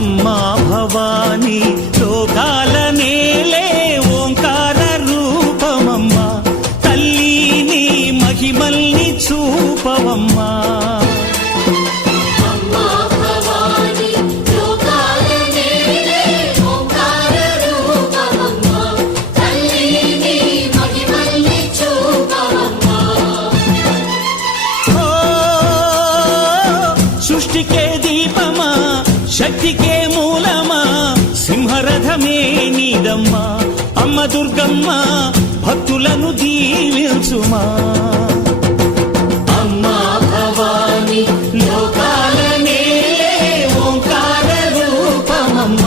అమ్మా భవాని లోకాల నేలే ఓంకార రూపమమ్మా తల్లి నీ మహిమల్ని చూపవమ్మా సృష్టికే దీపమా శక్తికే మూలమా సింహరథమే నీదమ్మా అమ్మ దుర్గమ్మ భక్తులను దీవించుమా అమ్మా భవాని లోకాల నేలే ఓంకార రూపమమ్మ